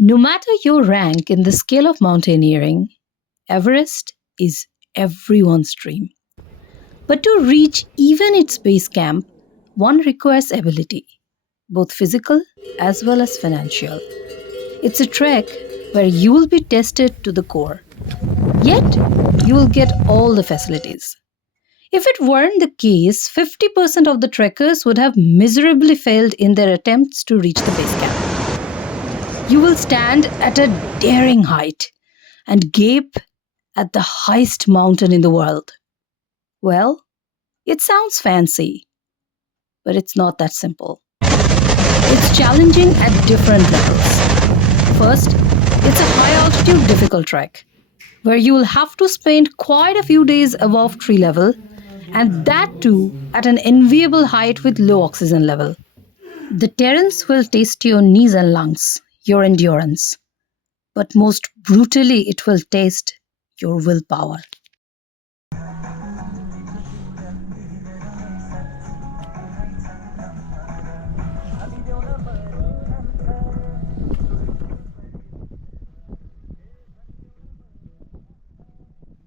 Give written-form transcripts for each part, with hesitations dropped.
No matter your rank in the scale of mountaineering, Everest is everyone's dream. But to reach even its base camp, one requires ability, both physical as well as financial. It's a trek where you will be tested to the core, yet you will get all the facilities. If it weren't the case, 50% of the trekkers would have miserably failed in their attempts to reach the base camp. You will stand at a daring height and gape at the highest mountain in the world. Well, it sounds fancy, but it's not that simple. It's challenging at different levels. First, it's a high altitude difficult trek where you will have to spend quite a few days above tree level, and that too at an enviable height with low oxygen level. The terrains will test your knees and lungs, your endurance, but most brutally, it will test your willpower.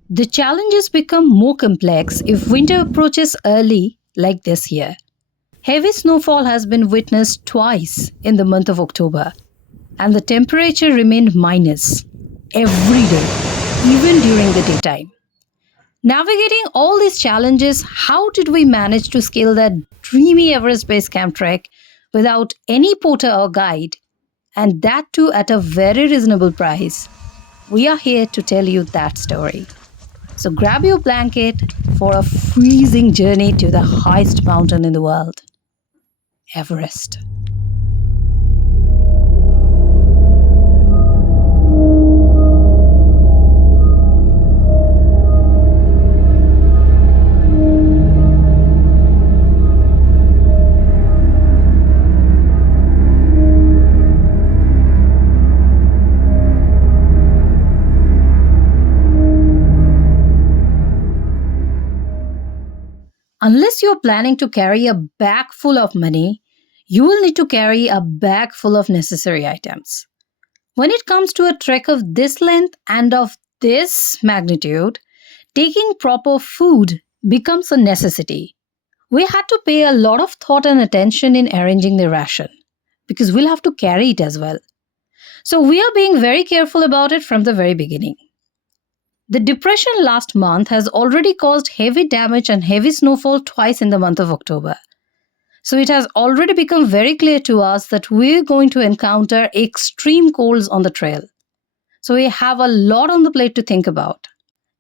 The challenges become more complex if winter approaches early, like this year. Heavy snowfall has been witnessed twice in the month of October, and the temperature remained minus every day, even during the daytime. Navigating all these challenges, how did we manage to scale that dreamy Everest Base Camp trek without any porter or guide, and that too at a very reasonable price? We are here to tell you that story. So grab your blanket for a freezing journey to the highest mountain in the world, Everest. Unless you're planning to carry a bag full of money, you will need to carry a bag full of necessary items. When it comes to a trek of this length and of this magnitude, taking proper food becomes a necessity. We had to pay a lot of thought and attention in arranging the ration because we'll have to carry it as well. So we are being very careful about it from the very beginning. The depression last month has already caused heavy damage and heavy snowfall twice in the month of October. So it has already become very clear to us that we're going to encounter extreme colds on the trail. So we have a lot on the plate to think about.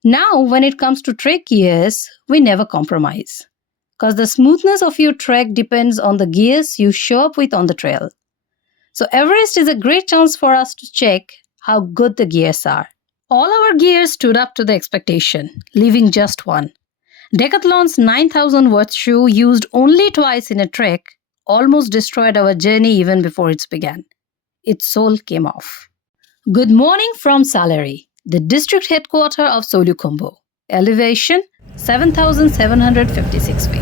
Now, when it comes to trek gears, we never compromise. Because the smoothness of your trek depends on the gears you show up with on the trail. So Everest is a great chance for us to check how good the gears are. All our gears stood up to the expectation, leaving just one. Decathlon's 9000 watt shoe, used only twice in a trek, almost destroyed our journey even before it began. Its sole came off. Good morning from Salleri, the district headquarters of Solukhumbu. Elevation 7,756 feet.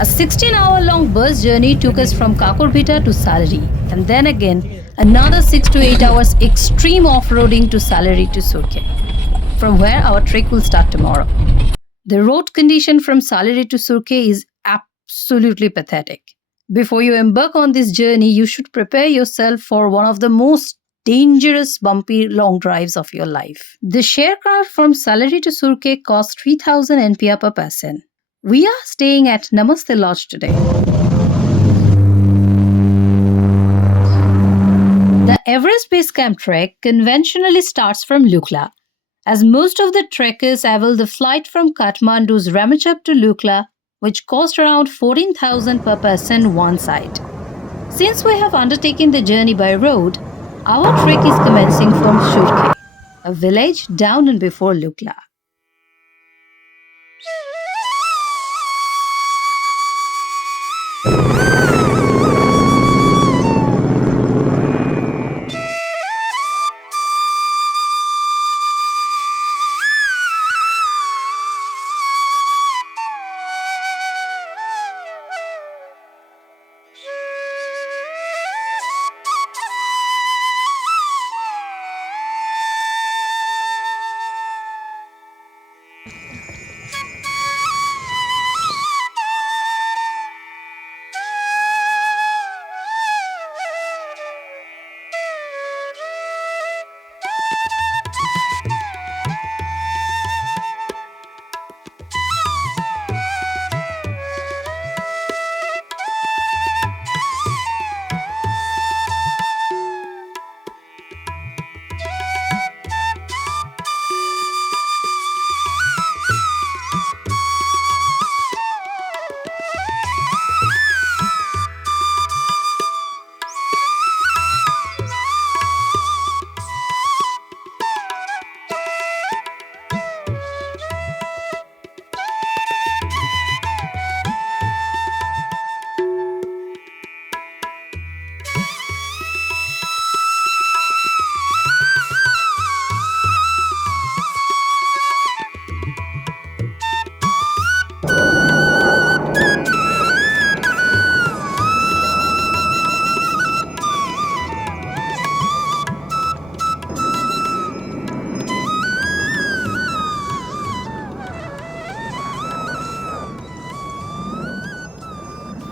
A 16-hour-long bus journey took us from Kakurbhita to Salleri, and then again another 6 to 8 hours extreme off-roading to Salleri to Surkhe, from where our trek will start tomorrow. The road condition from Salleri to Surkhe is absolutely pathetic. Before you embark on this journey, you should prepare yourself for one of the most dangerous, bumpy, long drives of your life. The share car from Salleri to Surkhe costs 3,000 NPR per person. We are staying at Namaste Lodge today. The Everest Base Camp trek conventionally starts from Lukla, as most of the trekkers avail the flight from Kathmandu's Ramachhap to Lukla, which cost around 14,000 per person one side. Since we have undertaken the journey by road, our trek is commencing from Surkhe, a village down and before Lukla.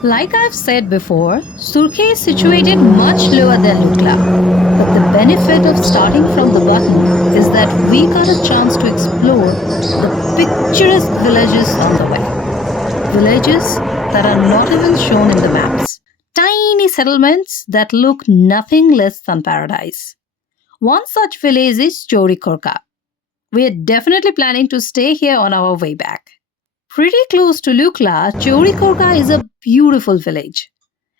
Like I've said before, Surkhe is situated much lower than Lukla. But the benefit of starting from the bottom is that we got a chance to explore the picturesque villages on the way. Villages that are not even shown in the maps. Tiny settlements that look nothing less than paradise. One such village is Chorikorka. We are definitely planning to stay here on our way back. Pretty close to Lukla, Chorikorka is a beautiful village.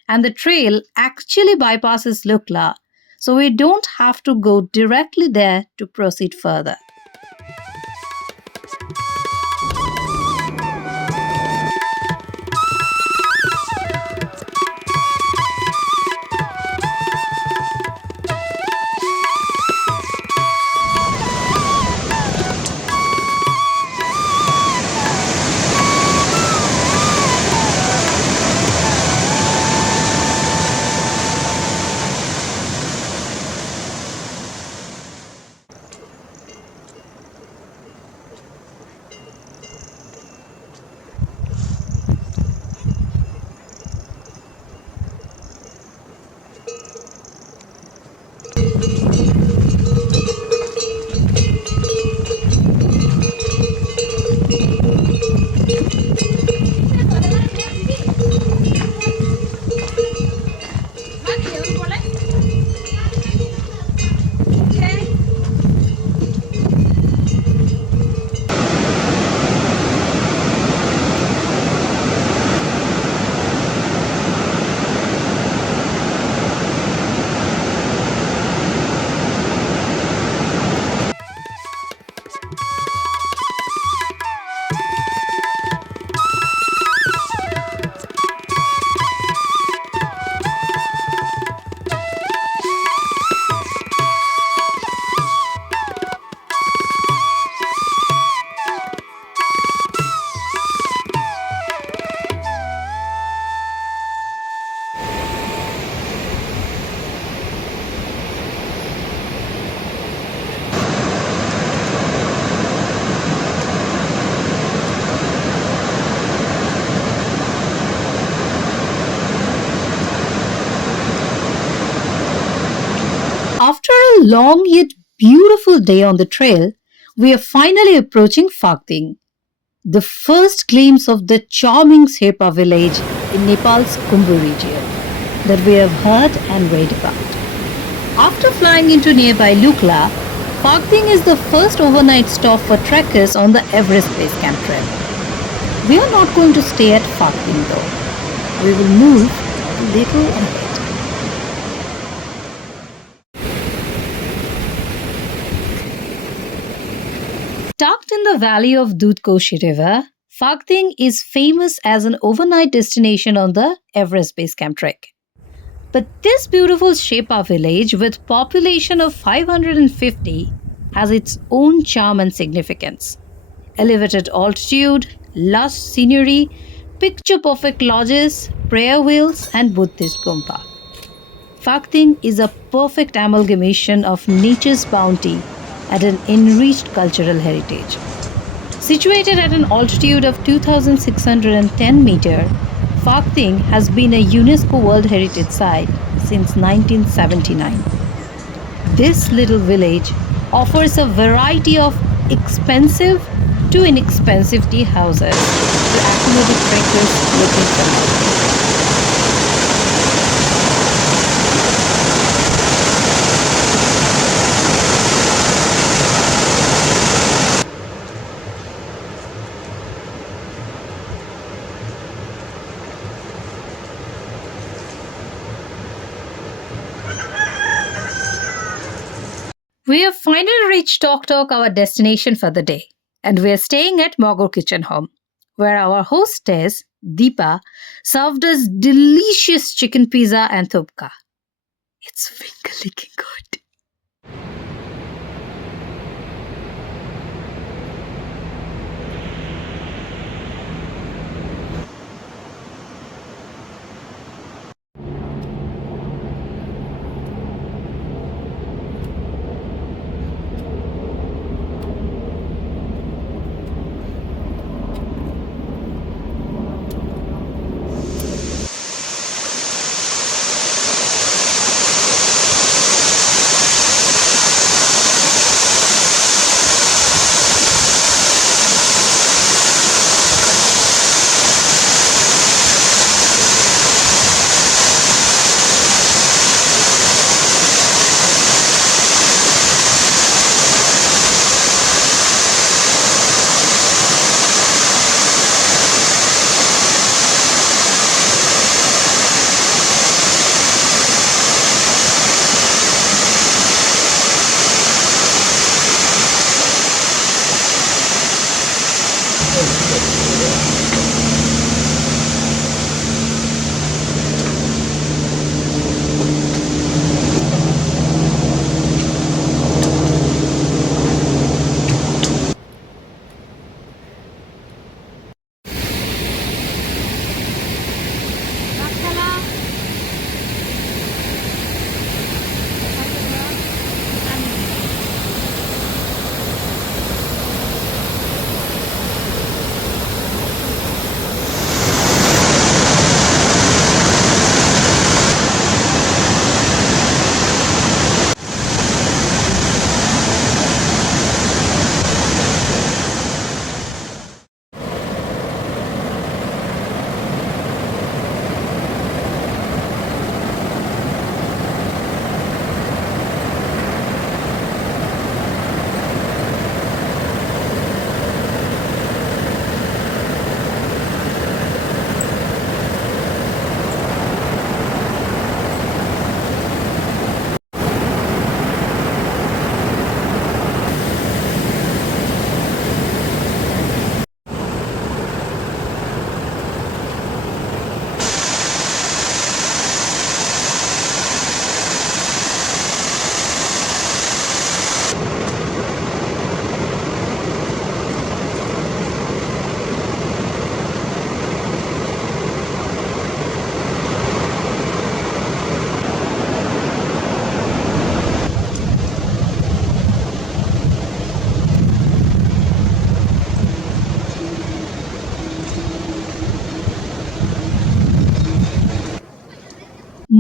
And the trail actually bypasses Lukla, so we don't have to go directly there to proceed further. After a long yet beautiful day on the trail, we are finally approaching Phakding, the first glimpse of the charming Sherpa village in Nepal's Kumbh region that we have heard and read about. After flying into nearby Lukla, Phakding is the first overnight stop for trekkers on the Everest Base Camp trip. We are not going to stay at Phakding though. We will move a little ahead. Tucked in the valley of Dudhkoshi River, Phakding is famous as an overnight destination on the Everest Base Camp trek. But this beautiful Sherpa village with population of 550 has its own charm and significance. Elevated altitude, lush scenery, picture-perfect lodges, prayer wheels and Buddhist gompa. Phakding is a perfect amalgamation of nature's bounty and an enriched cultural heritage. Situated at an altitude of 2,610 meters, Phakding has been a UNESCO World Heritage Site since 1979. This little village offers a variety of expensive to inexpensive tea houses to accommodate trekkers looking for help. We have finally reached Tok Tok, our destination for the day, and we are staying at Mogor Kitchen Home, where our hostess, Deepa, served us delicious chicken pizza and thupka. It's finger-licking good.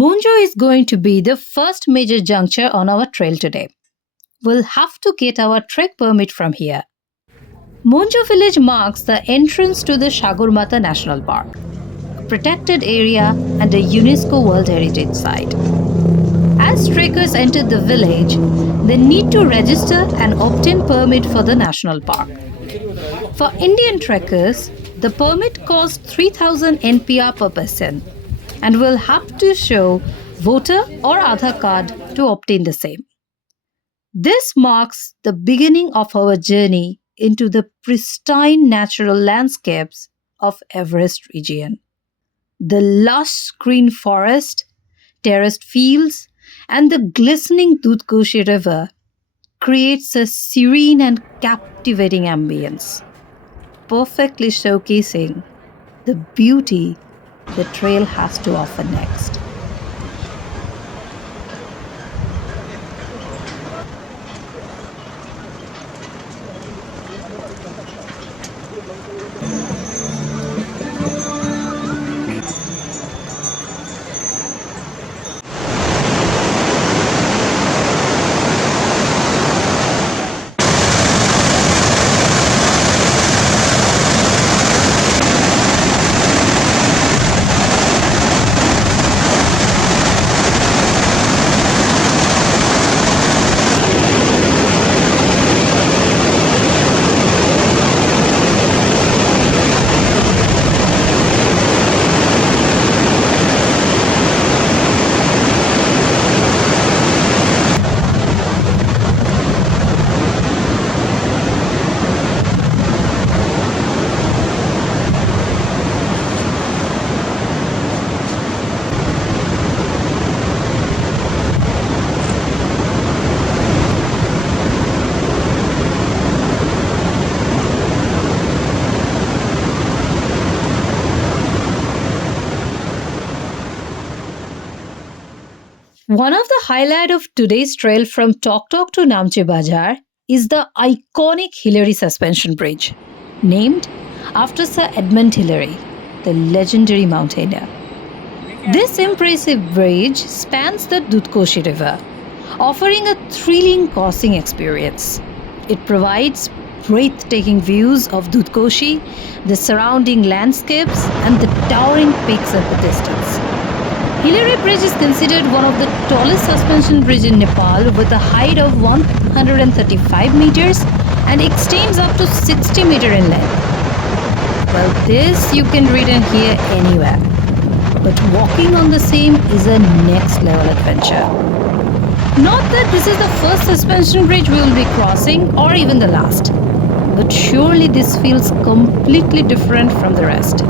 Monjo is going to be the first major juncture on our trail today. We'll have to get our trek permit from here. Monjo village marks the entrance to the Sagormata National Park, a protected area and a UNESCO World Heritage Site. As trekkers enter the village, they need to register and obtain permit for the national park. For Indian trekkers, the permit costs 3000 NPR per person and will have to show voter or Aadhaar card to obtain the same. This marks the beginning of our journey into the pristine natural landscapes of Everest region. The lush green forest, terraced fields, and the glistening Dudhkoshi River creates a serene and captivating ambience, perfectly showcasing the beauty the trail has to offer next. One of the highlights of today's trail from Tok Tok to Namche Bazaar is the iconic Hillary Suspension Bridge, named after Sir Edmund Hillary, the legendary mountaineer. This impressive bridge spans the Dudhkoshi River, offering a thrilling crossing experience. It provides breathtaking views of Dudhkoshi, the surrounding landscapes, and the towering peaks at the distance. Hillary Bridge is considered one of the tallest suspension bridge in Nepal with a height of 135 meters and extends up to 60 meters in length. Well, this you can read and hear anywhere. But walking on the same is a next level adventure. Not that this is the first suspension bridge we will be crossing or even the last, but surely this feels completely different from the rest.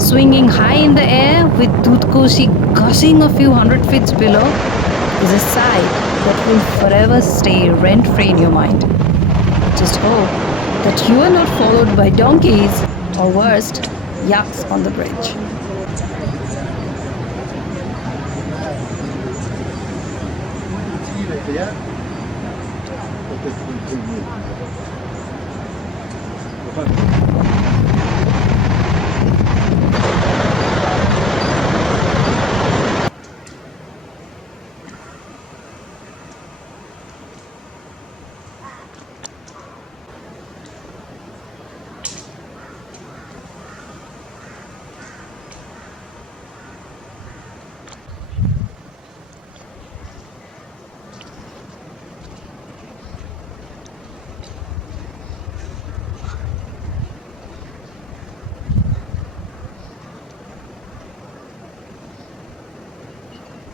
Swinging high in the air with Dudhkoshi gushing a few hundred feet below is a sight that will forever stay rent-free in your mind. Just hope that you are not followed by donkeys or worst, yaks on the bridge.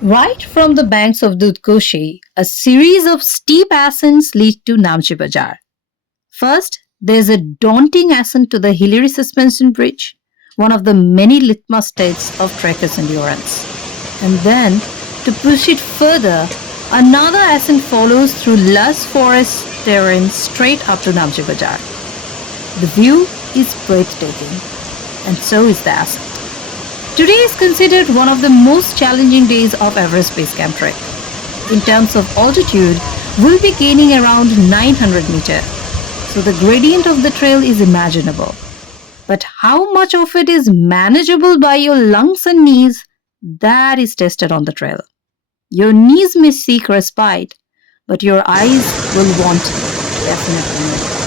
Right from the banks of Dudhkoshi, a series of steep ascents lead to Namche Bazaar. First, there's a daunting ascent to the Hillary Suspension Bridge, one of the many litmus tests of trekkers' endurance. And then, to push it further, another ascent follows through lush forest terrain straight up to Namche Bazaar. The view is breathtaking, and so is the ascent. Today is considered one of the most challenging days of Everest Base Camp trek. In terms of altitude, we'll be gaining around 900 meters, so the gradient of the trail is imaginable. But how much of it is manageable by your lungs and knees that is tested on the trail. Your knees may seek respite, but your eyes will want definitely.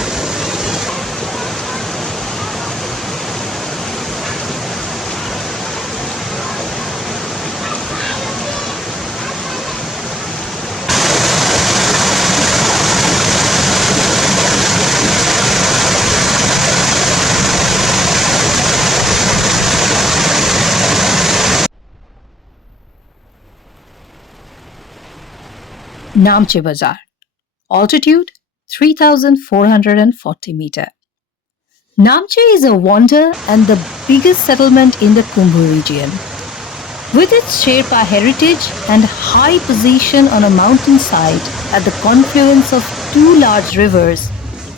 Namche Bazaar. Altitude 3,440 meter. Namche is a wonder and the biggest settlement in the Kumbhu region. With its Sherpa heritage and high position on a mountainside at the confluence of two large rivers,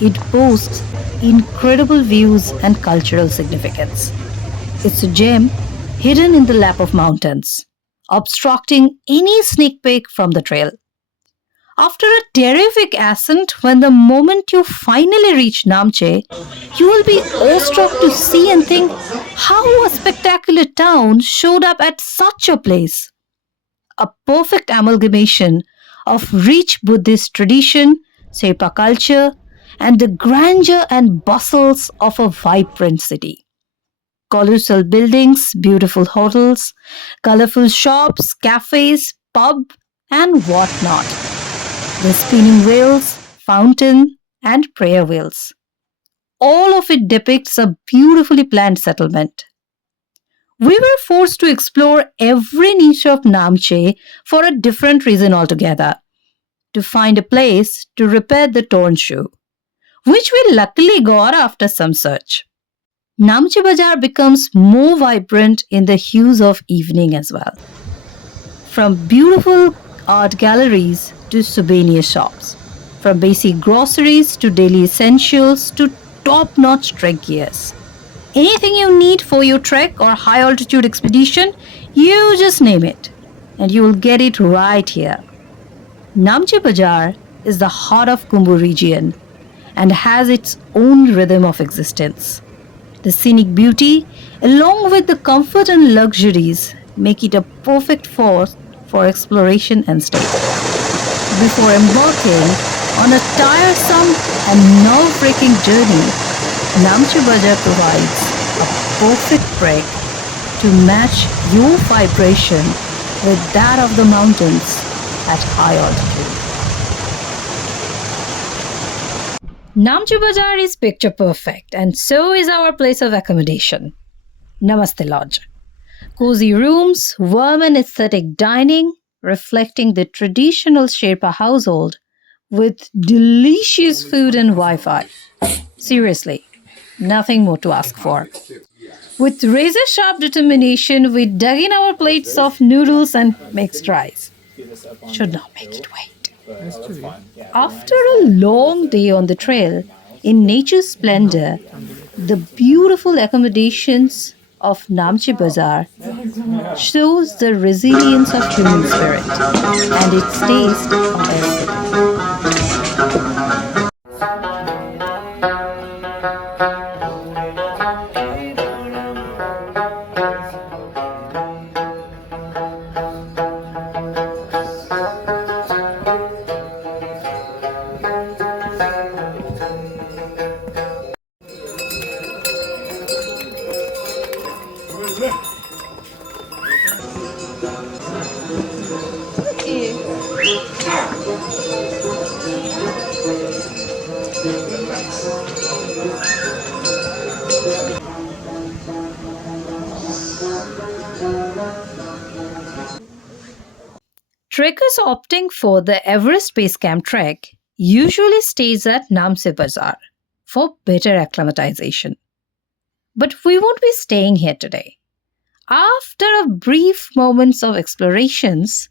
it boasts incredible views and cultural significance. It's a gem hidden in the lap of mountains, obstructing any sneak peek from the trail. After a terrific ascent, when the moment you finally reach Namche, you will be awestruck to see and think how a spectacular town showed up at such a place. A perfect amalgamation of rich Buddhist tradition, Sherpa culture, and the grandeur and bustles of a vibrant city. Colossal buildings, beautiful hotels, colorful shops, cafes, pub, and whatnot. The spinning wheels, fountain, and prayer wheels. All of it depicts a beautifully planned settlement. We were forced to explore every niche of Namche for a different reason altogether, to find a place to repair the torn shoe, which we luckily got after some search. Namche Bazaar becomes more vibrant in the hues of evening as well. From beautiful art galleries to souvenir shops, from basic groceries to daily essentials to top-notch trek gears. Anything you need for your trek or high-altitude expedition, you just name it, and you will get it right here. Namche Bazaar is the heart of Kumbhu region and has its own rhythm of existence. The scenic beauty, along with the comfort and luxuries, make it a perfect force for exploration and stay. Before embarking on a tiresome and nerve-wracking journey, Namche Bazaar provides a perfect break to match your vibration with that of the mountains at high altitude. Namche Bazaar is picture perfect, and so is our place of accommodation. Namaste Lodge. Cozy rooms, warm and aesthetic dining, reflecting the traditional Sherpa household with delicious food and Wi-Fi. Seriously, nothing more to ask for. With razor-sharp determination, we dug in our plates of noodles and mixed rice. Should not make it wait. After a long day on the trail, in nature's splendor, the beautiful accommodations of Namche Bazaar shows the resilience of human spirit and its taste of aesthetic. Trekkers opting for the Everest Base Camp trek usually stays at Namche Bazaar for better acclimatization. But we won't be staying here today. After a brief moments of explorations,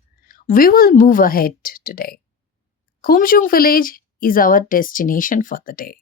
we will move ahead today. Kumjung village is our destination for the day.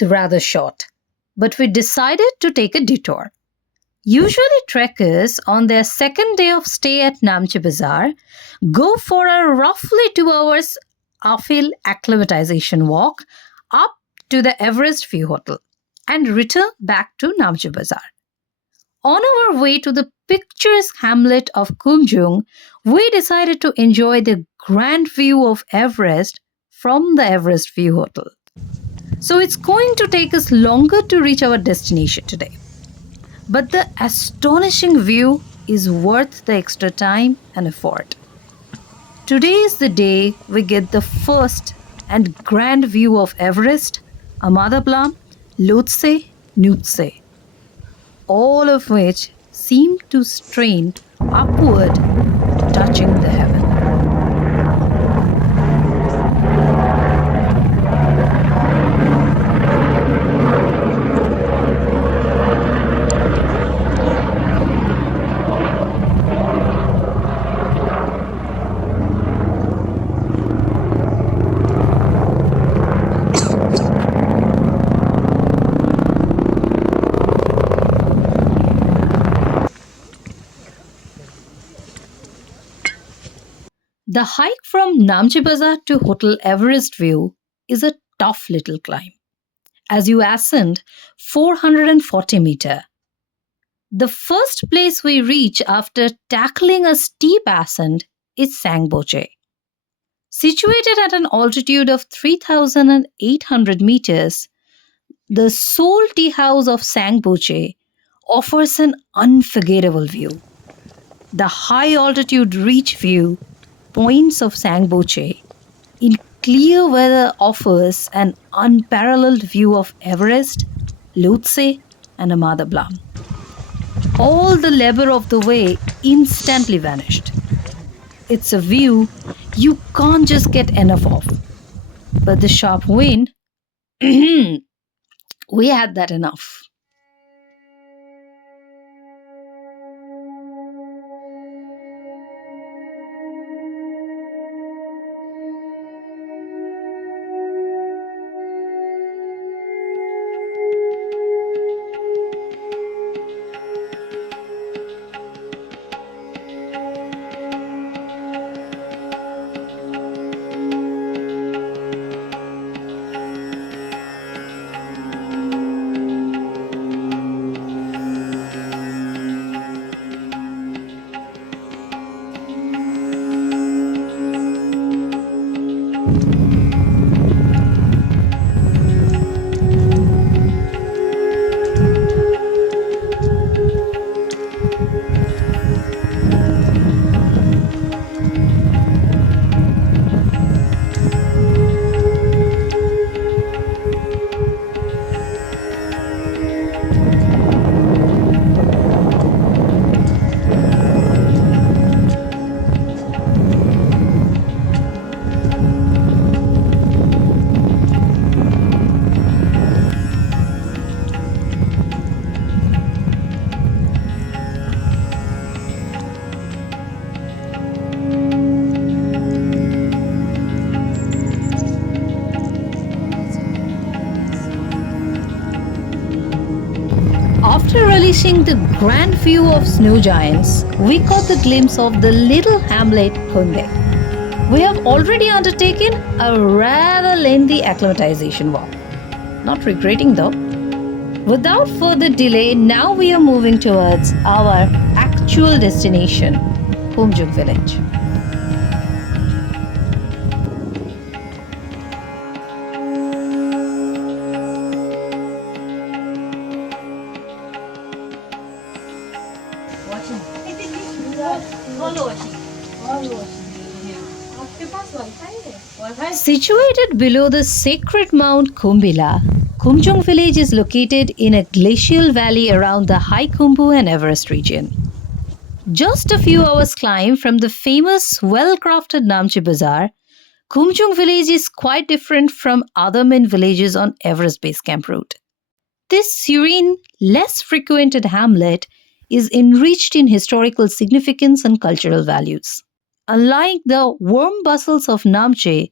is rather short, but we decided to take a detour. Usually, trekkers on their second day of stay at Namche Bazaar go for a roughly 2 hours uphill acclimatization walk up to the Everest View Hotel and return back to Namche Bazaar. On our way to the picturesque hamlet of Kumjung, we decided to enjoy the grand view of Everest from the Everest View Hotel. So it's going to take us longer to reach our destination today. But the astonishing view is worth the extra time and effort. Today is the day we get the first and grand view of Everest, Amadablam, Lhotse, Nutse, all of which seem to strain upward, touching the heaven. The hike from Namche Bazaar to Hotel Everest View is a tough little climb. As you ascend 440 meter, the first place we reach after tackling a steep ascent is Sangboche. Situated at an altitude of 3,800 meters, the Seoul Tea House of Sangboche offers an unforgettable view. The high altitude reach view points of Sangboche in clear weather offers an unparalleled view of Everest, Lhotse, and Amadablam. All the labor of the way instantly vanished. It's a view you can't just get enough of. But the sharp wind, we had that enough. After relishing the grand view of snow giants, we caught the glimpse of the little hamlet Khunde. We have already undertaken a rather lengthy acclimatization walk. Not regretting though. Without further delay, now we are moving towards our actual destination, Khumjung village. Situated below the sacred Mount Kumbila, Khumjung village is located in a glacial valley around the High Khumbu and Everest region. Just a few hours climb from the famous well-crafted Namche Bazaar, Khumjung village is quite different from other main villages on Everest Base Camp route. This serene, less frequented hamlet is enriched in historical significance and cultural values. Unlike the warm bustles of Namche,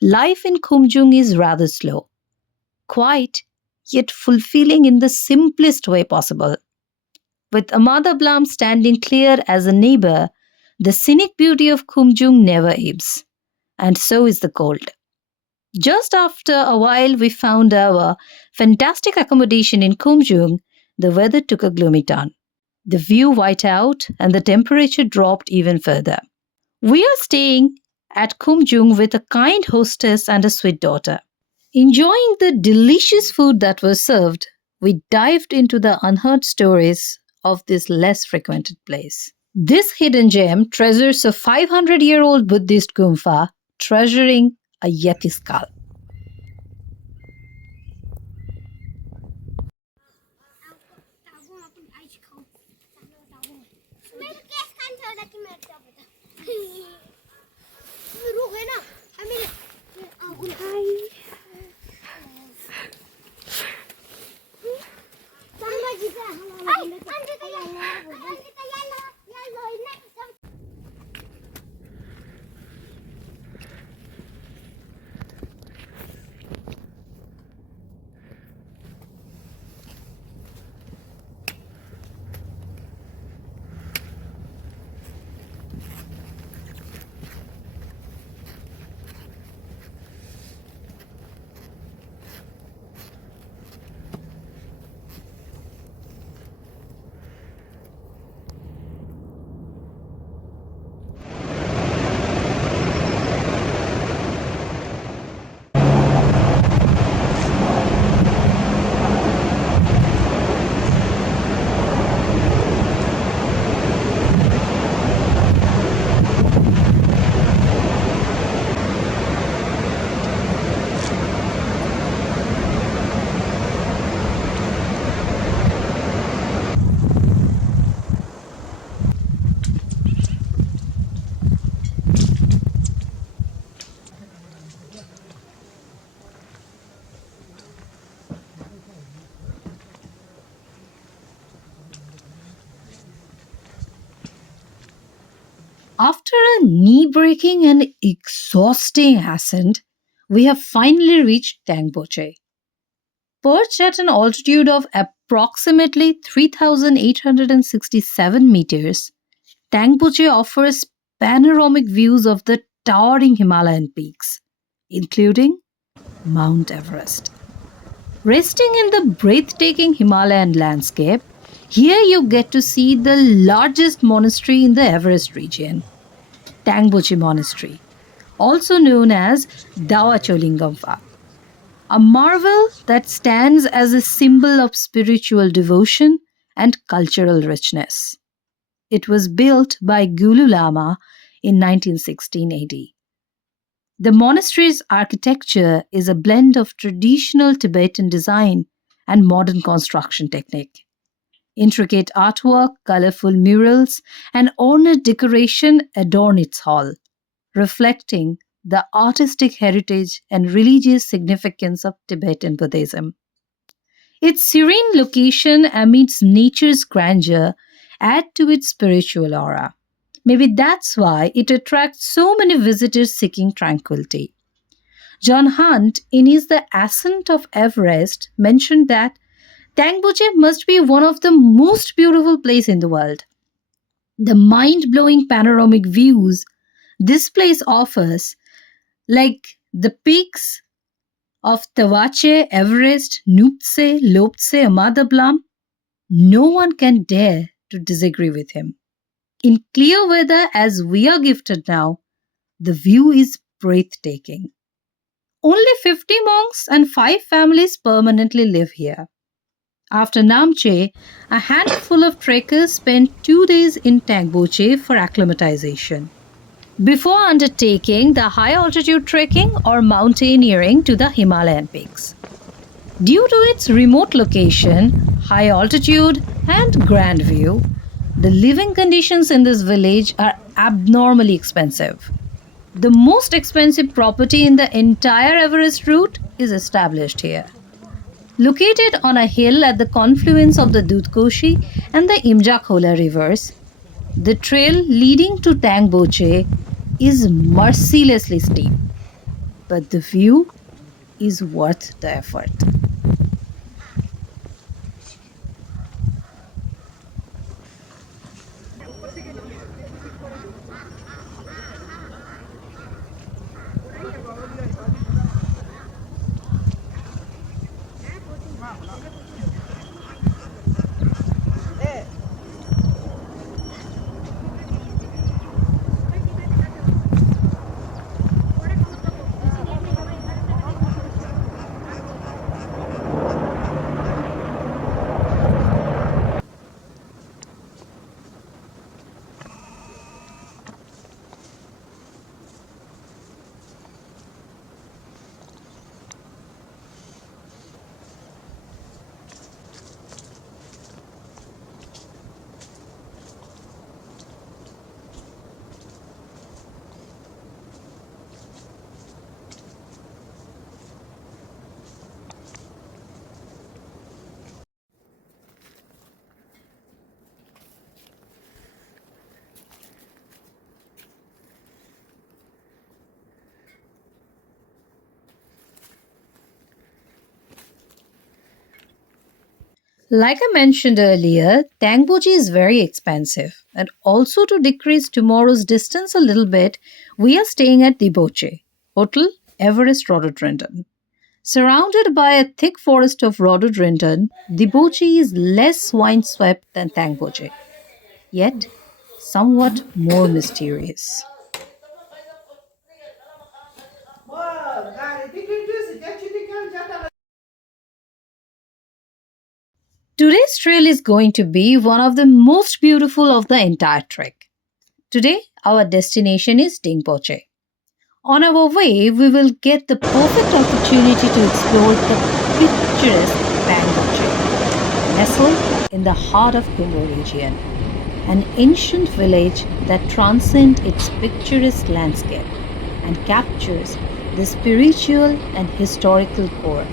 life in Khumjung is rather slow, quiet, yet fulfilling in the simplest way possible. With Amadablam standing clear as a neighbor, the scenic beauty of Kumjung never ebbs, and so is the cold. Just after a while, we found our fantastic accommodation in Kumjung. The weather took a gloomy turn. The view white out and the temperature dropped even further. We are staying at Kumjung with a kind hostess and a sweet daughter. Enjoying the delicious food that was served, we dived into the unheard stories of this less frequented place. This hidden gem treasures a 500-year-old Buddhist Gumfa treasuring a Yeti skull. After a knee-breaking and exhausting ascent, we have finally reached Tangboche. Perched at an altitude of approximately 3,867 meters, Tangboche offers panoramic views of the towering Himalayan peaks, including Mount Everest. Resting in the breathtaking Himalayan landscape, here you get to see the largest monastery in the Everest region, Tangboche Monastery, also known as Dawacholingamfa, a marvel that stands as a symbol of spiritual devotion and cultural richness. It was built by Gulu Lama in 1916 AD. The monastery's architecture is a blend of traditional Tibetan design and modern construction technique. Intricate artwork, colorful murals, and ornate decoration adorn its hall, reflecting the artistic heritage and religious significance of Tibetan Buddhism. Its serene location amidst nature's grandeur add to its spiritual aura. Maybe that's why it attracts so many visitors seeking tranquility. John Hunt, in his The Ascent of Everest, mentioned that Tangboche must be one of the most beautiful places in the world. The mind-blowing panoramic views this place offers, like the peaks of Tawache, Everest, Nuptse, Loptse, Amadablam, no one can dare to disagree with him. In clear weather as we are gifted now, the view is breathtaking. Only 50 monks and 5 families permanently live here. After Namche, a handful of trekkers spent 2 days in Tangboche for acclimatization, before undertaking the high altitude trekking or mountaineering to the Himalayan peaks. Due to its remote location, high altitude, and grand view, the living conditions in this village are abnormally expensive. The most expensive property in the entire Everest route is established here. Located on a hill at the confluence of the Dudhkoshi and the Imja-Khola rivers, the trail leading to Tangboche is mercilessly steep, but the view is worth the effort. Like I mentioned earlier, Tangboji is very expensive. And also to decrease tomorrow's distance a little bit, we are staying at Diboche, Hotel Everest Rhododendron. Surrounded by a thick forest of rhododendron, Diboche is less windswept than Tangboche, yet somewhat more mysterious. Today's trail is going to be one of the most beautiful of the entire trek. Today, our destination is Dingboche. On our way, we will get the perfect opportunity to explore the picturesque Bangboche, nestled in the heart of Kumro region, an ancient village that transcends its picturesque landscape and captures the spiritual and historical core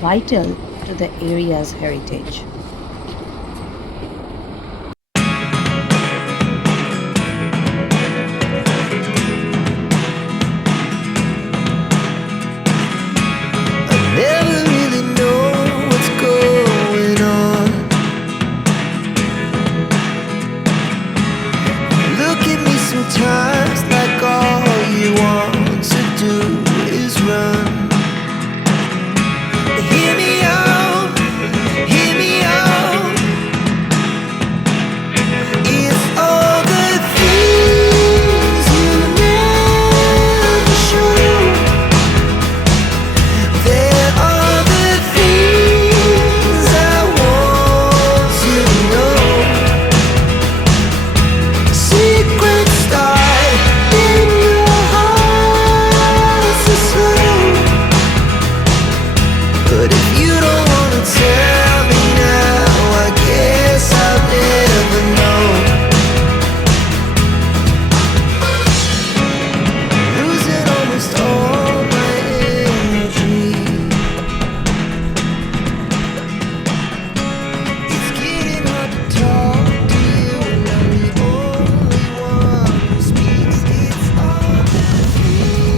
vital to the area's heritage. Never really know what's going on. Look at me sometimes like all you want to do is run. Hear me out, hear me out. It's all the things you never show. There are the things I want to know. Secrets start in your heart so slow. But if you don't wanna tell me now, I guess I'll never know. Losing almost all my energy. It's getting hard to talk to you, and I'm the only one who speaks. It's all the things.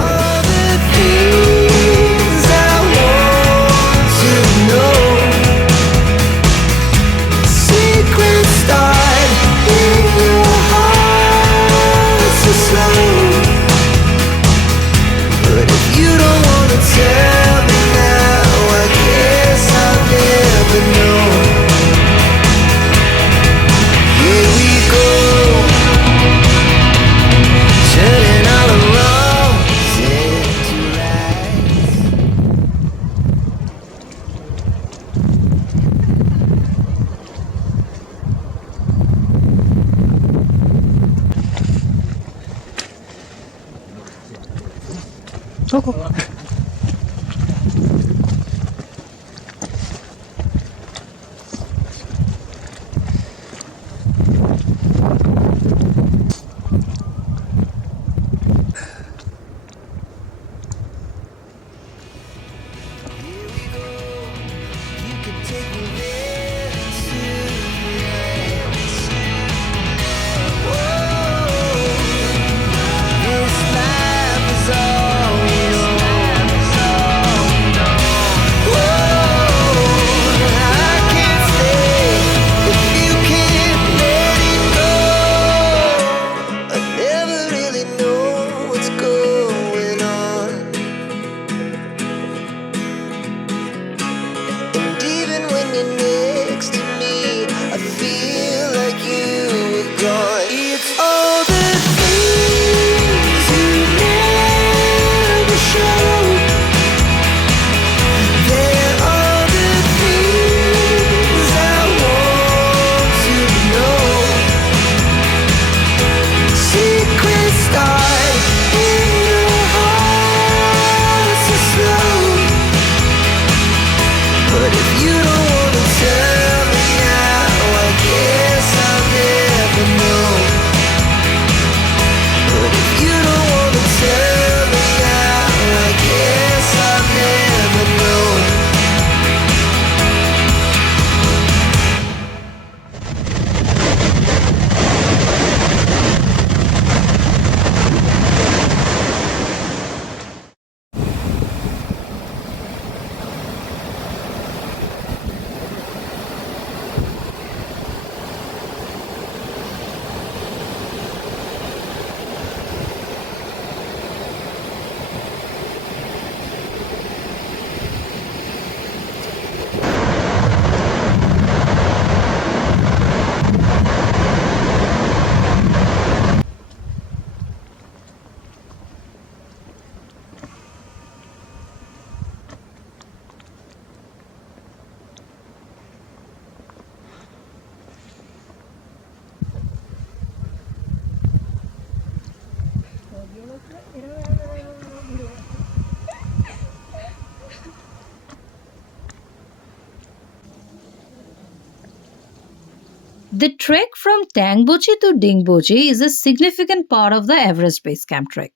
All the things I want to know. Secrets start in your heart so slow. But if you don't wanna tell me now, I guess I'll never know. Here we go, turning all the wrongs into rights. Here we go, you can take me there tonight. Whoa, this life is all we know. The trek from Tangboche to Dingboche is a significant part of the Everest Base Camp trek,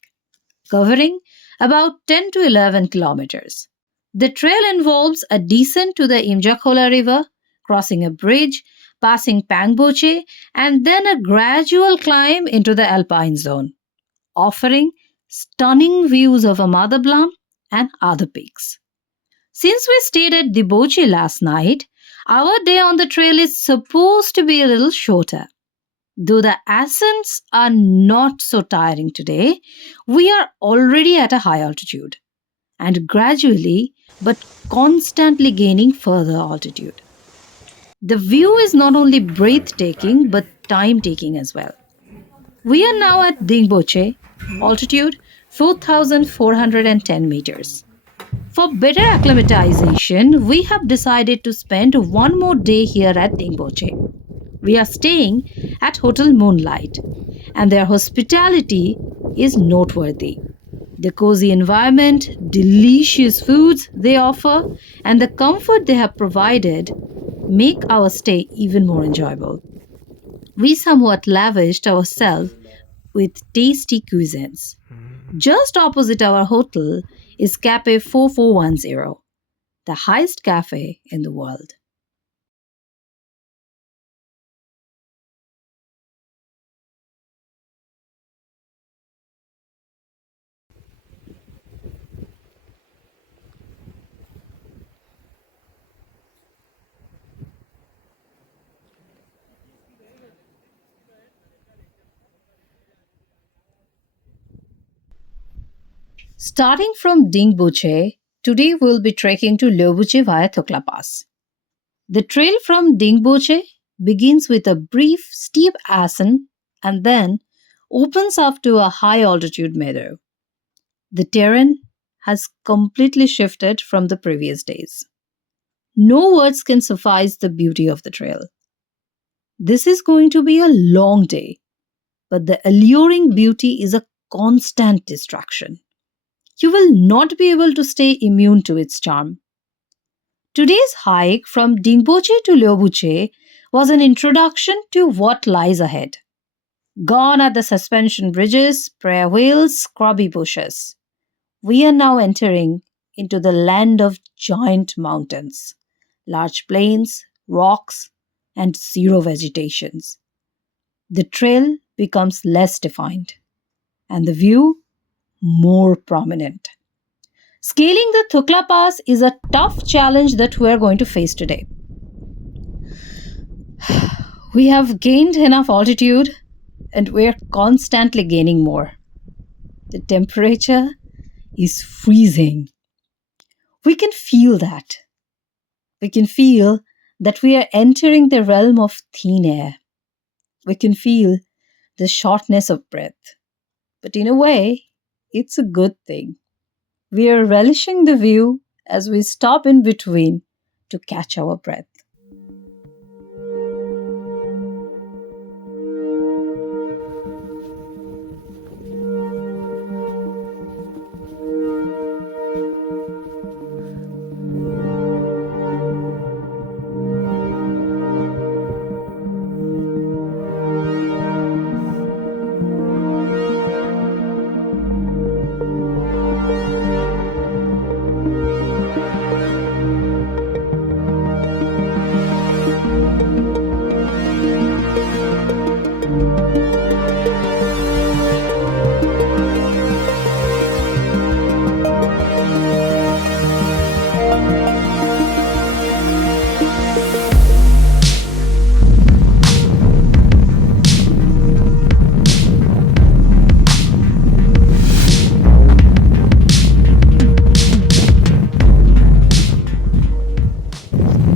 covering about 10 to 11 kilometers. The trail involves a descent to the Imjakhola River, crossing a bridge, passing Pangboche, and then a gradual climb into the alpine zone, offering stunning views of Amadablam and other peaks. Since we stayed at Diboche last night, our day on the trail is supposed to be a little shorter. Though the ascents are not so tiring today, we are already at a high altitude and gradually but constantly gaining further altitude. The view is not only breathtaking but time taking as well. We are now at Dingboche, altitude 4,410 meters. For better acclimatization, we have decided to spend one more day here at Dingboche. We are staying at Hotel Moonlight, and their hospitality is noteworthy. The cozy environment, delicious foods they offer, and the comfort they have provided make our stay even more enjoyable. We somewhat lavished ourselves with tasty cuisines. Just opposite our hotel is Cafe 4410, the highest cafe in the world. Starting from Dingboche, today we'll be trekking to Lyobuche via Thukla Pass. The trail from Dingboche begins with a brief, steep ascent and then opens up to a high altitude meadow. The terrain has completely shifted from the previous days. No words can suffice the beauty of the trail. This is going to be a long day, but the alluring beauty is a constant distraction. You will not be able to stay immune to its charm. Today's hike from Dingboche to Lyobuche was an introduction to what lies ahead. Gone are the suspension bridges, prayer wheels, scrubby bushes. We are now entering into the land of giant mountains, large plains, rocks, and zero vegetations. The trail becomes less defined and the view more prominent. Scaling the Thukla Pass is a tough challenge that we are going to face today. We have gained enough altitude and we are constantly gaining more. The temperature is freezing. We can feel that. We can feel that we are entering the realm of thin air. We can feel the shortness of breath. But in a way, it's a good thing. We are relishing the view as we stop in between to catch our breath.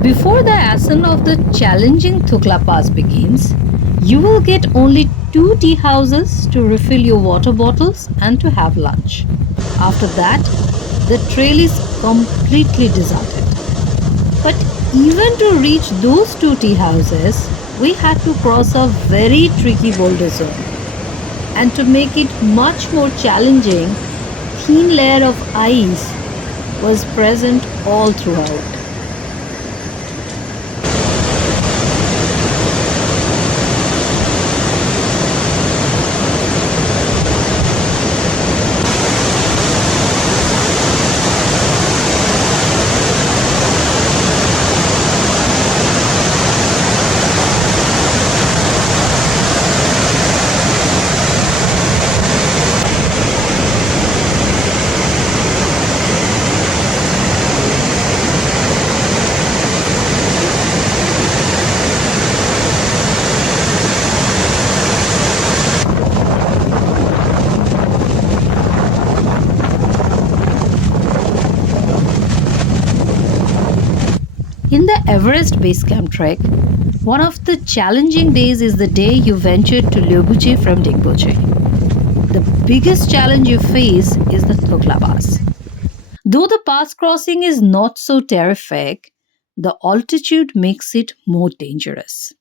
Before the ascent of the challenging Thukla Pass begins, you will get only 2 tea houses to refill your water bottles and to have lunch. After that, the trail is completely deserted. But even to reach those 2 tea houses, we had to cross a very tricky boulder zone. And to make it much more challenging, thin layer of ice was present all throughout. In the Everest Base Camp trek, one of the challenging days is the day you ventured to Lobuje from Dingboche. The biggest challenge you face is the Thukla Pass. Though the pass crossing is not so terrific, the altitude makes it more dangerous.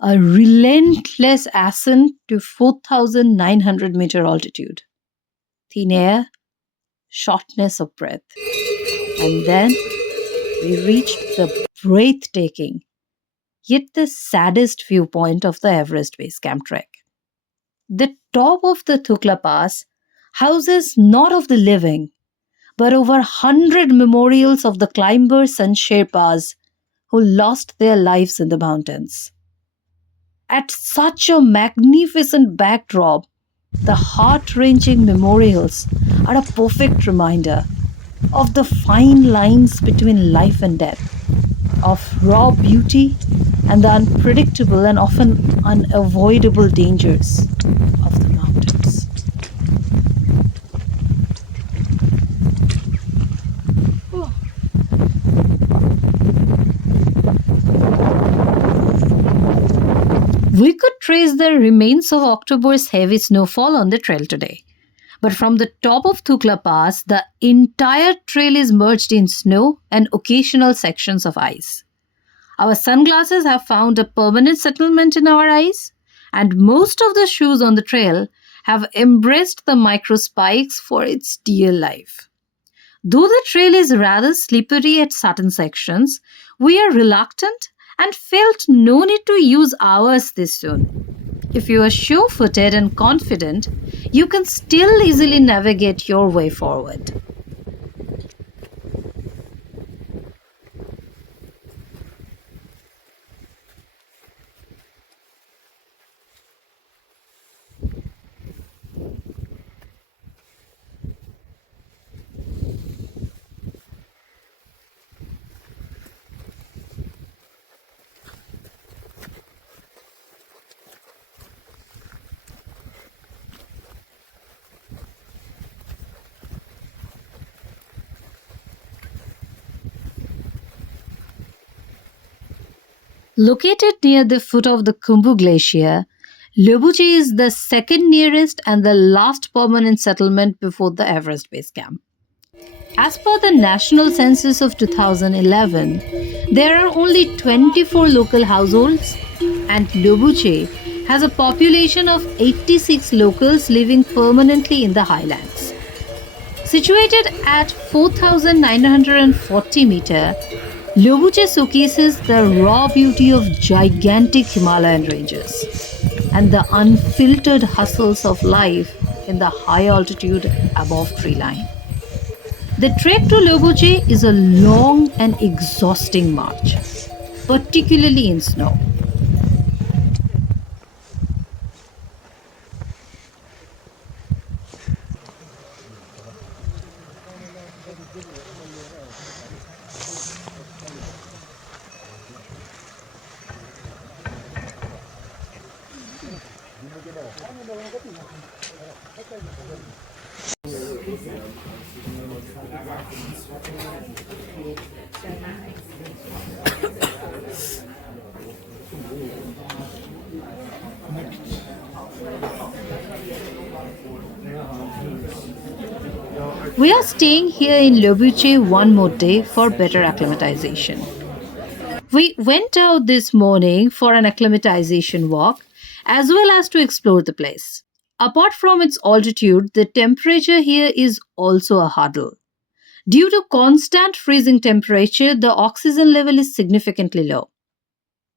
A relentless ascent to 4,900-meter altitude. Thin air, shortness of breath. And then we reached the breathtaking, yet the saddest viewpoint of the Everest Base Camp trek. The top of the Thukla Pass houses not of the living, but over 100 memorials of the climbers and Sherpas who lost their lives in the mountains. At such a magnificent backdrop, the heart-wrenching memorials are a perfect reminder of the fine lines between life and death, of raw beauty and the unpredictable and often unavoidable dangers of the mountains. We could trace the remains of October's heavy snowfall on the trail today. But from the top of Thukla Pass, the entire trail is merged in snow and occasional sections of ice. Our sunglasses have found a permanent settlement in our eyes, and most of the shoes on the trail have embraced the micro spikes for its dear life. Though the trail is rather slippery at certain sections, we are reluctant and felt no need to use ours this soon. If you are sure-footed and confident, you can still easily navigate your way forward. Located near the foot of the Khumbu Glacier, Lobuje is the second nearest and the last permanent settlement before the Everest Base Camp. As per the National Census of 2011, there are only 24 local households, and Lobuje has a population of 86 locals living permanently in the highlands. Situated at 4,940 meter, Lobuje showcases the raw beauty of gigantic Himalayan ranges and the unfiltered hustles of life in the high altitude above tree line. The trek to Lobuje is a long and exhausting march, particularly in snow. We are staying here in Lobuje one more day for better acclimatization. We went out this morning for an acclimatization walk as well as to explore the place. Apart from its altitude, the temperature here is also a hurdle. Due to constant freezing temperature, the oxygen level is significantly low.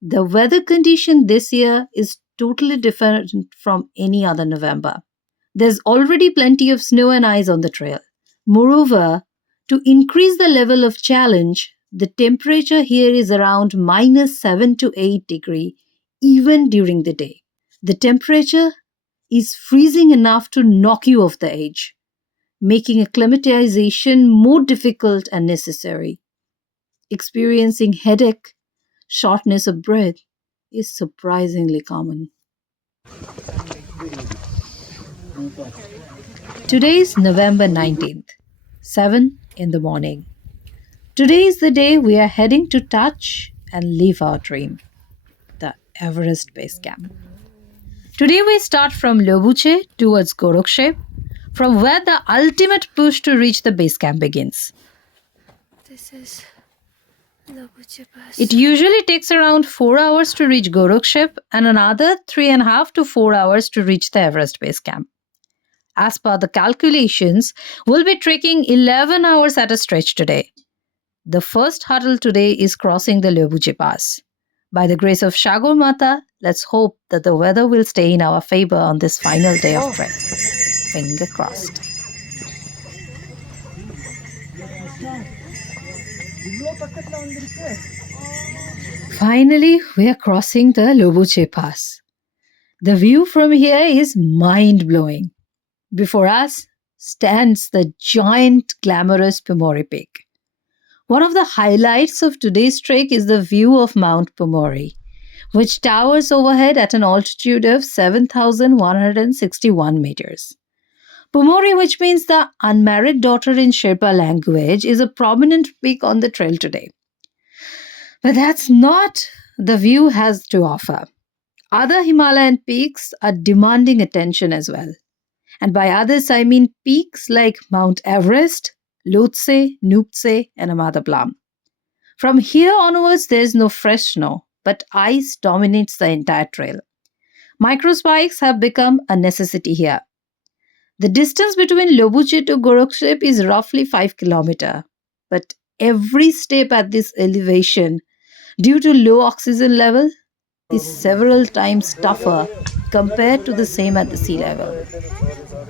The weather condition this year is totally different from any other November. There's already plenty of snow and ice on the trail. Moreover, to increase the level of challenge, the temperature here is around minus 7 to 8 degree even during the day. The temperature is freezing enough to knock you off the edge, making acclimatization more difficult and necessary. Experiencing headache, shortness of breath is surprisingly common. Today is November 19th, 7 in the morning. Today is the day we are heading to touch and live our dream, the Everest Base Camp. Today we start from Lobuche towards Gorakshep, from where the ultimate push to reach the base camp begins. This is Lobuche Pass. It usually takes around 4 hours to reach Gorakshep and another 3.5 to 4 hours to reach the Everest Base Camp. As per the calculations, we'll be trekking 11 hours at a stretch today. The first hurdle today is crossing the Lobuche Pass. By the grace of Shagor Mata, let's hope that the weather will stay in our favor on this final day of trek. Finger crossed. Finally, we are crossing the Lobuche Pass. The view from here is mind-blowing. Before us stands the giant, glamorous Pumori Peak. One of the highlights of today's trek is the view of Mount Pumori, which towers overhead at an altitude of 7,161 meters. Pumori, which means the unmarried daughter in Sherpa language, is a prominent peak on the trail today. But that's not the view has to offer. Other Himalayan peaks are demanding attention as well. And by others, I mean peaks like Mount Everest, Lhotse, Nuptse, and Amadablam. From here onwards, there is no fresh snow, but ice dominates the entire trail. Microspikes have become a necessity here. The distance between Lobuche to Gorakshep is roughly 5 kilometers, but every step at this elevation, due to low oxygen level, is several times tougher compared to the same at the sea level.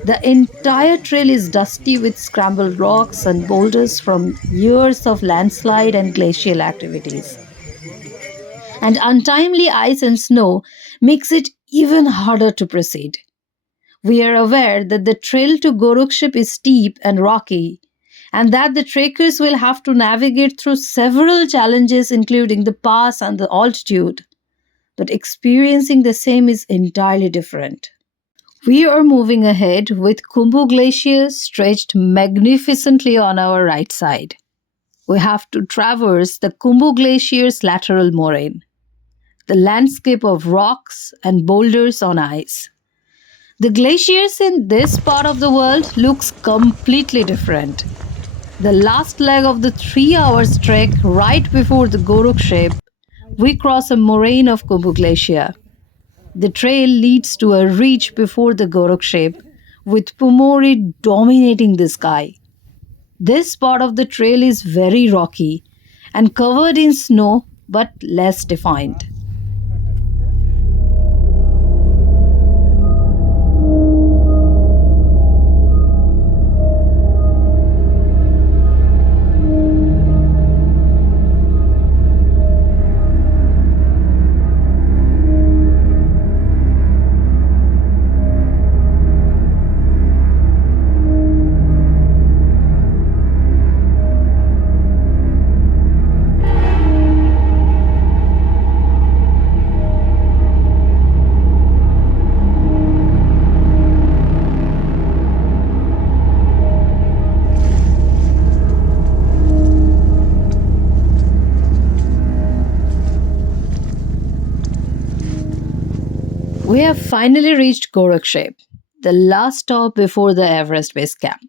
The entire trail is dusty with scrambled rocks and boulders from years of landslide and glacial activities. And untimely ice and snow makes it even harder to proceed. We are aware that the trail to Gorakshep is steep and rocky, and that the trekkers will have to navigate through several challenges, including the pass and the altitude. But experiencing the same is entirely different. We are moving ahead with Khumbu Glacier stretched magnificently on our right side. We have to traverse the Khumbu Glacier's lateral moraine, the landscape of rocks and boulders on ice. The glaciers in this part of the world looks completely different. The last leg of the 3 hours trek right before the Gorakshep, we cross a moraine of Khumbu Glacier. The trail leads to a reach before the Gorakshep, with Pumori dominating the sky. This part of the trail is very rocky and covered in snow but less defined. We have finally reached Gorakshep, the last stop before the Everest Base Camp.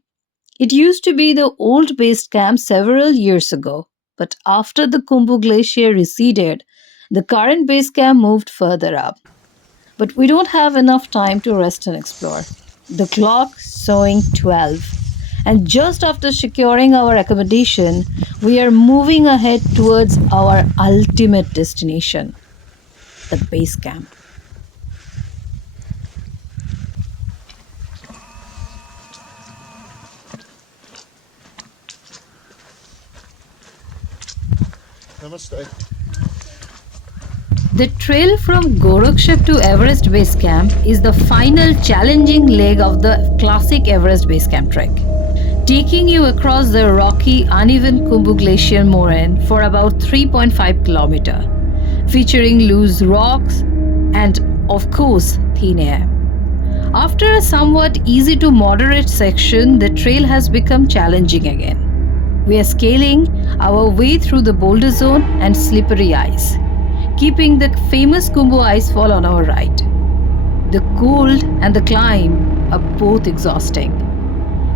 It used to be the old base camp several years ago, but after the Khumbu Glacier receded, the current base camp moved further up. But we don't have enough time to rest and explore. The clock showing 12. And just after securing our accommodation, we are moving ahead towards our ultimate destination, the base camp. Namaste. The trail from Gorakshep to Everest Base Camp is the final challenging leg of the classic Everest Base Camp trek, taking you across the rocky, uneven Khumbu Glacier moraine for about 3.5 kilometers, featuring loose rocks and, of course, thin air. After a somewhat easy to moderate section, the trail has become challenging again. We are scaling our way through the boulder zone and slippery ice, keeping the famous Khumbu icefall on our right. The cold and the climb are both exhausting,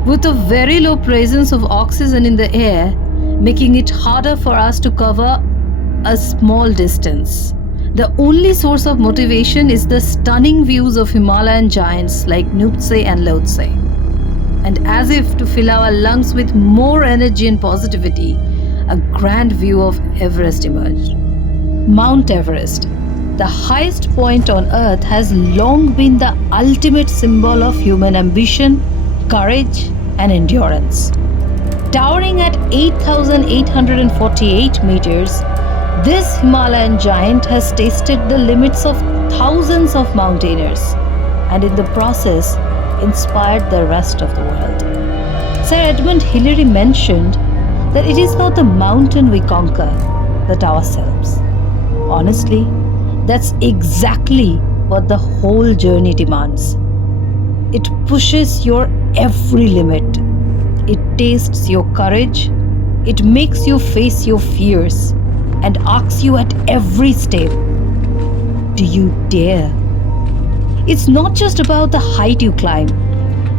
with a very low presence of oxygen in the air, making it harder for us to cover a small distance. The only source of motivation is the stunning views of Himalayan giants like Nuptse and Lhotse. And as if to fill our lungs with more energy and positivity, a grand view of Everest emerged. Mount Everest, the highest point on earth, has long been the ultimate symbol of human ambition, courage, and endurance. Towering at 8,848 meters, this Himalayan giant has tasted the limits of thousands of mountaineers and in the process inspired the rest of the world. Sir Edmund Hillary mentioned that it is not the mountain we conquer, but ourselves. Honestly, that's exactly what the whole journey demands. It pushes your every limit. It tastes your courage. It makes you face your fears and asks you at every step, do you dare? It's not just about the height you climb,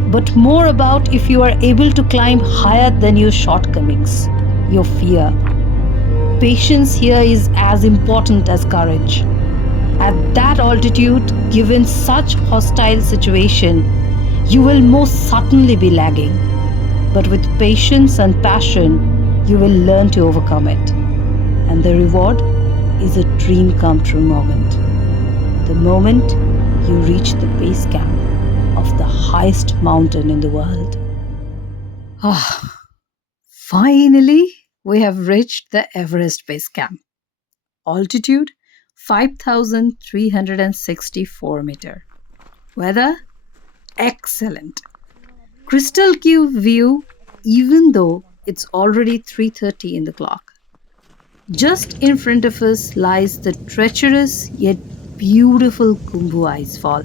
but more about if you are able to climb higher than your shortcomings, your fear. Patience here is as important as courage. At that altitude, given such hostile situation, you will most certainly be lagging. But with patience and passion, you will learn to overcome it. And the reward is a dream come true moment. The moment you reach the base camp of the highest mountain in the world. Ah, finally, we have reached the Everest Base Camp. Altitude 5,364 meter. Weather excellent. Crystal clear view even though it's already 3:30 in the clock. Just in front of us lies the treacherous yet beautiful Khumbu icefall.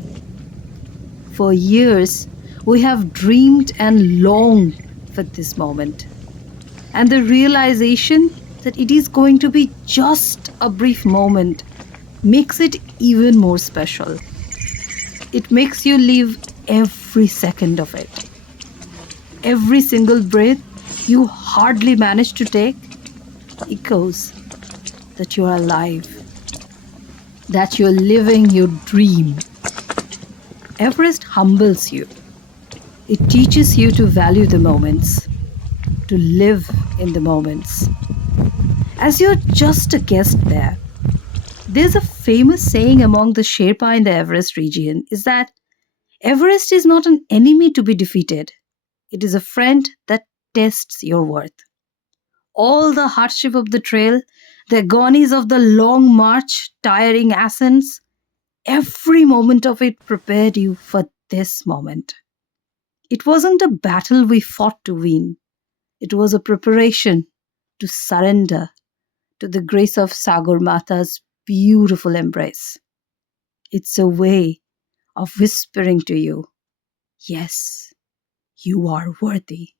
For years, we have dreamed and longed for this moment. And the realization that it is going to be just a brief moment makes it even more special. It makes you live every second of it. Every single breath you hardly manage to take echoes that you are alive, that you're living your dream. Everest humbles you. It teaches you to value the moments, to live in the moments. As you're just a guest there, there's a famous saying among the Sherpa in the Everest region is that Everest is not an enemy to be defeated. It is a friend that tests your worth. All the hardship of the trail, the agonies of the long march, tiring ascents, every moment of it prepared you for this moment. It wasn't a battle we fought to win. It was a preparation to surrender to the grace of Sagar Mata's beautiful embrace. It's a way of whispering to you, yes, you are worthy.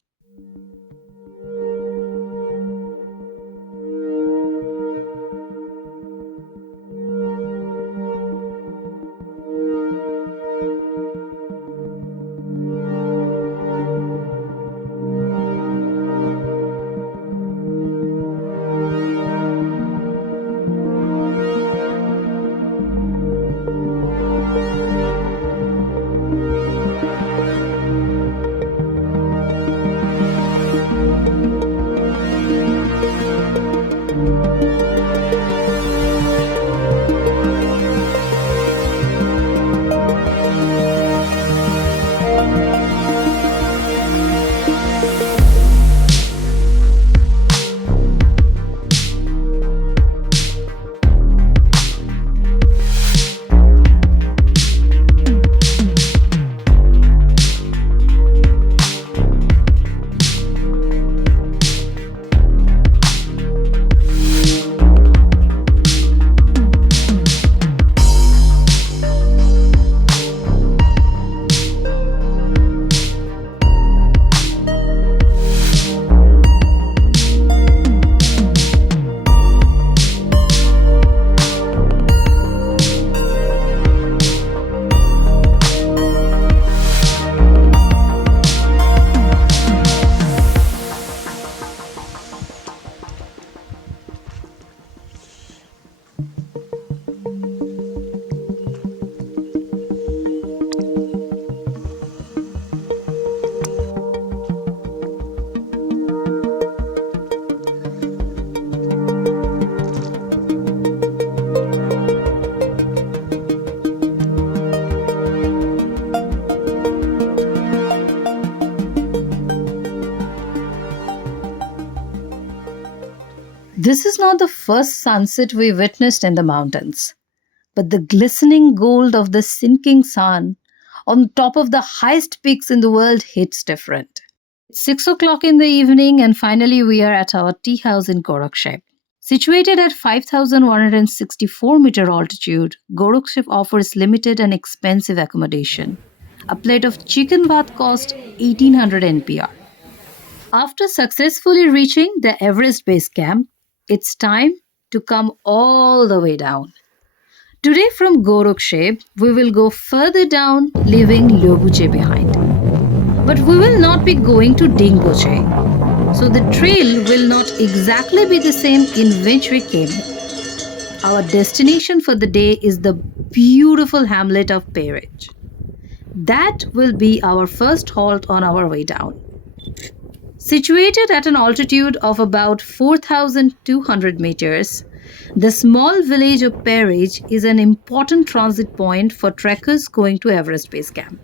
This is not the first sunset we witnessed in the mountains, but the glistening gold of the sinking sun on top of the highest peaks in the world hits different. It's 6 o'clock in the evening, and finally we are at our tea house in Gorakshep. Situated at 5,164-meter altitude, Gorakshep offers limited and expensive accommodation. A plate of chicken bhat costs 1800 NPR. After successfully reaching the Everest Base Camp, it's time to come all the way down. Today from Gorakshep, we will go further down, leaving Lyobuche behind. But we will not be going to Dingboche, so the trail will not exactly be the same in which we came. Our destination for the day is the beautiful hamlet of Perich. That will be our first halt on our way down. Situated at an altitude of about 4,200 meters, the small village of Perich is an important transit point for trekkers going to Everest Base Camp.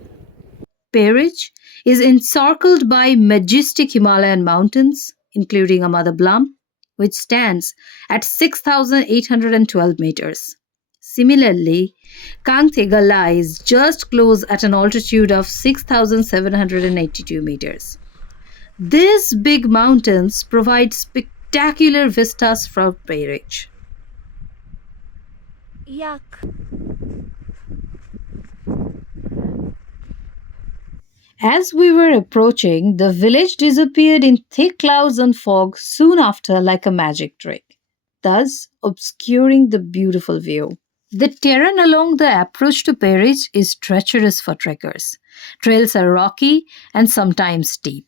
Perich is encircled by majestic Himalayan mountains, including Amada Blum, which stands at 6,812 meters. Similarly, Kangthega lies just close at an altitude of 6,782 meters. These big mountains provide spectacular vistas from Perich. Yuck. As we were approaching, the village disappeared in thick clouds and fog soon after like a magic trick, thus obscuring the beautiful view. The terrain along the approach to Perich is treacherous for trekkers. Trails are rocky and sometimes steep.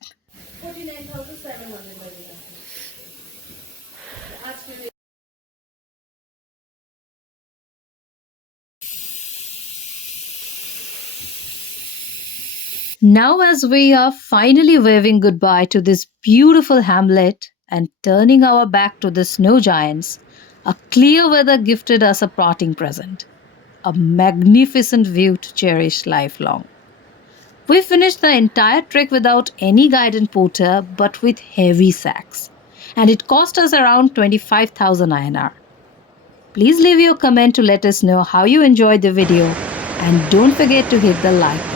Now, as we are finally waving goodbye to this beautiful hamlet and turning our back to the snow giants, a clear weather gifted us a parting present, a magnificent view to cherish lifelong. We finished the entire trek without any guide and porter, but with heavy sacks, and it cost us around 25,000 INR. Please leave your comment to let us know how you enjoyed the video, and don't forget to hit the like